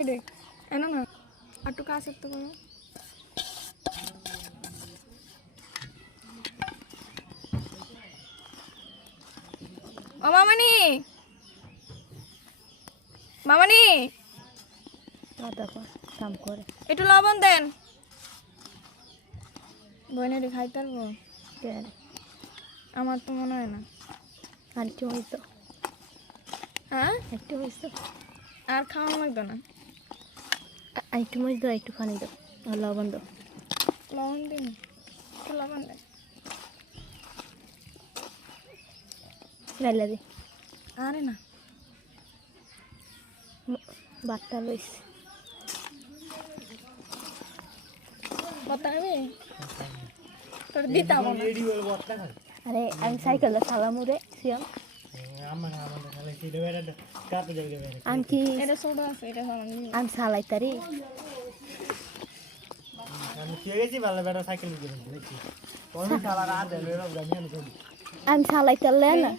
এনো না একটু কাছে তো করো ও মামানি মামানি দেখো কাম করে একটু লবণ দেন বইনের খাইতে পারবো আমার তো মনে হয় না আরেকটু হইতো হ্যাঁ একটু হইতো আর খাওয়া লাগতো না একটু মরিচ দাও একটু পানি দাও আর লবণ দাও লবণ দিন একটু লবণ দেন গাইলা দি আরে না বাট্টা লইছে बतावे তোর দিতাম না আরে আমি সাইকেলটা চালামু রে সিয়াম আমি কি এটা ছোট আছে এটা সামান্য আমি চালাইতারি আমি চালাইতারলে না